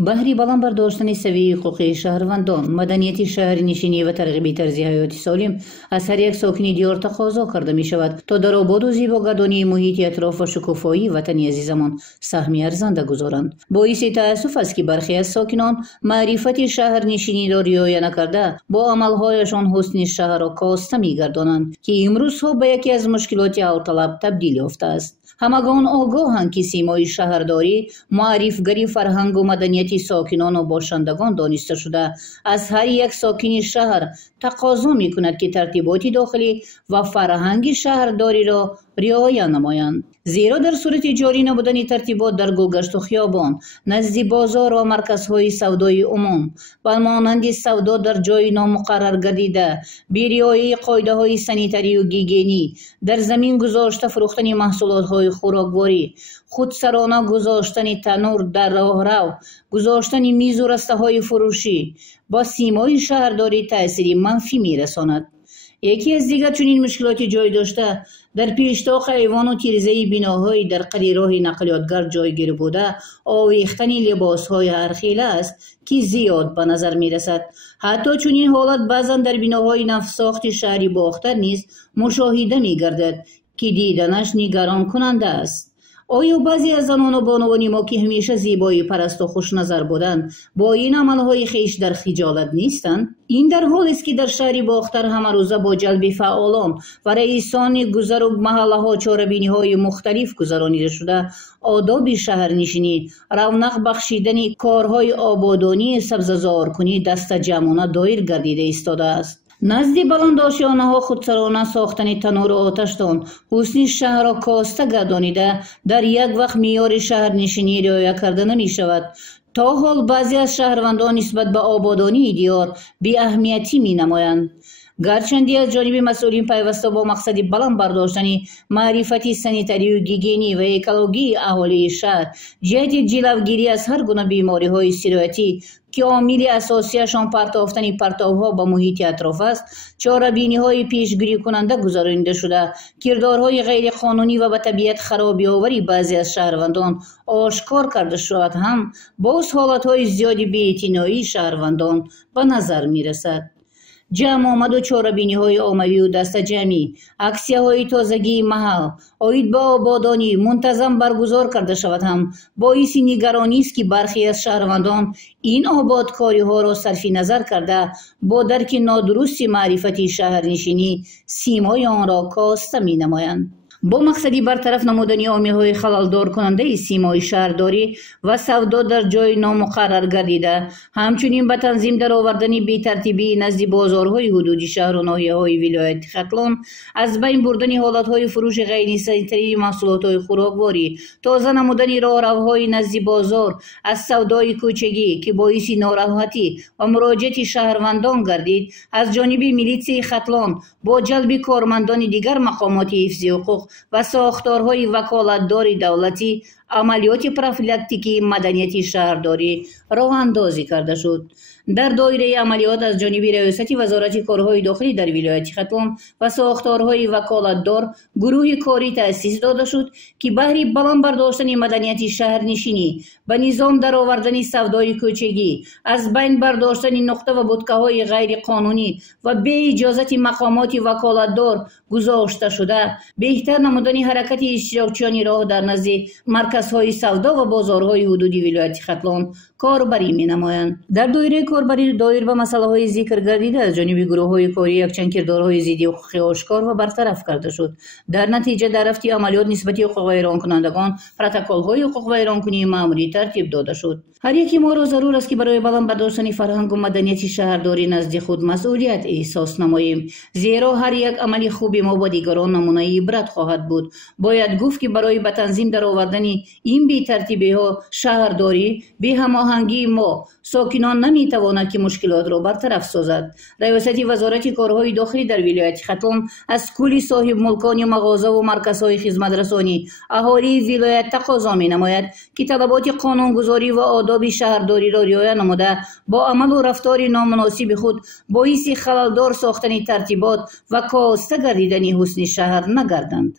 بهری баланд бардоштани савияи ҳуқуқи шаҳрвандон, маданияти шаҳрнишинӣ ва тарғиби тарзи ҳаёти солим аз ҳар як сокини диёр тақозо карда мешавад, то дар ободу зебогардонии муҳити атроф ва шукуфоии ватани азизамон саҳми арзанда гузоранд. боиси таассуф аст ки бархе аз сокинон маърифати шаҳрнишиниро риоя накарда, бо амалҳояшон ҳусни шаҳрро коста мегардонанд, ки имрӯзҳо ба яке аз мушкилоти ҳалталаб табдил ёфтааст. ҳамагон огоҳанд, ки симои шаҳрдорӣ муаррифгари фарҳангу маданияти сокинону бошандагон дониста шуда, аз ҳар як сокини шаҳр тақозо мекунад, ки тартиботи дохилӣ ва фарҳанги шаҳрдориро риоя намоянд. зеро дар сурати ҷорӣ намудани тартибот дар гулгашту хиёбон, назди бозор ва марказҳои савдои умум, ба монанди савдо дар ҷои номуқаррар гардида, бериояи қоидаҳои санитарию гигиенӣ, дар замин гузошта фурӯхтани маҳсулотҳои хӯрокворӣ, худсарона гузоштани танӯр дар роҳрав, гузоштани мизу растаҳои фурӯшӣ ба симои шаҳрдорӣ таъсири манфӣ мерасонад. яке аз дигар чунин мушкилоти ҷой дошта, дар пештоқ айвону тирезаи биноҳои дар қади роҳи нақлиётгар ҷойгир буда овехтани либосҳои ҳархела аст, ки зиёд ба назар мерасад. ҳатто чунин ҳолат баъзан дар биноҳои навсохти шаҳри бохтар низ мушоҳида мегардад, ки диданаш нигаронкунанда аст. оё баъзе аз занону бонувони мо, ки ҳамеша зебою парасту хушназар буданд, бо ин амалҳои хеш дар хиҷолат нестанд? ин дар ҳолест, ки дар шаҳри бохтар ҳамарӯза бо ҷалби фаъолон ва раисони гузару маҳаллаҳо чорабиниҳои мухталиф гузаронида шуда, одоби шаҳрнишинӣ, равнақ бахшидани корҳои ободонии сабзазоркунӣ дастаҷамона доир гардида истодааст. назди баландошиёнаҳо худсарона сохтани танӯру оташтон ҳусни шаҳрро коста гардонида, дар як вақт меъёри шаҳрнишинӣ риоя карда намешавад. то ҳол баъзе аз шаҳрвандон нисбат ба ободонии диёр беаҳамиятӣ менамоянд. гарчанде аз ҷониби масъулин пайваста бо мақсади баланд бардоштани маърифати санитарию гигиенӣ ва экологии аҳолии шаҳр ҷиҳати ҷилавгирӣ аз ҳар гуна бемориҳои сироятӣ, ки омили асосияшон партофтани партовҳо ба муҳити атроф аст, чорабиниҳои пешгирикунанда гузаронида шуда, кирдорҳои ғайриқонунӣ ва ба табиат харобиовари баъзе аз шаҳрвандон ошкор карда шавад ҳам, боз ҳолатҳои зиёди беэътиноии шаҳрвандон ба назар мерасад. ҷамъомаду чорабиниҳои оммавию дастаҷамъӣ, аксияҳои тозагии маҳал, оид ба ободонӣ мунтазам баргузор карда шавад ҳам, боиси нигаронист, ки бархе аз шаҳрвандон ин ободкориҳоро сарфи назар карда, бо дарки нодурусти маърифати шаҳрнишинӣ симои онро коста менамоянд. бо мақсади бартараф намудани омилҳои халалдоркунандаи симои шаҳрдорӣ ва савдо дар ҷои номуқаррар гардида, ҳамчунин ба танзим даровардани бетартибии назди бозорҳои ҳудуди шаҳру ноҳияҳои вилояти Хатлон, аз байн бурдани ҳолатҳои фурӯши ғайрисанитарии маҳсулотҳои хӯрокворӣ, тоза намудани роҳравҳои назди бозор, аз савдои кӯчагӣ, ки боиси нороҳатӣ ва муроҷиати шаҳрвандон гардид, аз ҷониби милитсияи Хатлон бо ҷалби кормандони дигар мақомоти ҳифзи ҳуқуқ ва сохторҳои ваколатдори давлатӣ амалиёти профилактикии маданияти шаҳрдорӣ роҳандозӣ карда шуд. дар доираи амалиёт аз ҷониби раёсати вазорати корҳои дохилӣ дар вилояти Хатлон ва сохторҳои ваколатдор гурӯҳи корӣ таъсис дода шуд, ки баҳри баланд бардоштани маданияти шаҳрнишинӣ, ба низом даровардани савдои кӯчагӣ, аз байн бардоштани нуқта ва будкаҳои ғайриқонунӣ ва бе иҷозати мақомоти ваколатдор гузошта шуда, беҳтар намудани ҳаракати иштирокчиёни роҳ дар назди марказҳои савдо ва бозорҳои ҳудуди вилояти Хатлон корбарӣ менамоянд. дар доираи корбарӣ доир ба масъалаҳои зикр гардида аз ҷониби гурӯҳҳои корӣ якчанд кирдорҳои зидди ҳуқуқӣ ошкор ва бартараф карда шуд. дар натиҷа дар рафти амалиёт нисбати ҳуқуқвайронкунандагон протоколҳои ҳуқуқвайронкунии маъмурӣ тартиб дода шуд. ҳар яки моро зарур аст, ки барои баланд бардоштани фарҳангу маданияти шаҳрдорӣ назди худ масъулият эҳсос намоем, зеро ҳар як амали хуби мо ба дигарон намунаи ибрат хоҳад буд. бояд гуфт, ки барои ба танзим даровардани ин бетартибиҳо шаҳрдорӣ бе ҳамоҳангии мо сокинон наметавонад, ки мушкилотро бартараф созад. раёсати вазорати корҳои дохилӣ дар вилояти Хатлон аз кулли соҳибмулкони мағозаву марказҳои хизматрасонӣ аҳолии вилоят тақозо менамояд, ки талаботи қонунгузорӣ ва одоби шаҳрдориро риоя намуда, бо амалу рафтори номуносиби худ боиси халалдор сохтани тартибот ва коста гардидани ҳусни шаҳр нагарданд.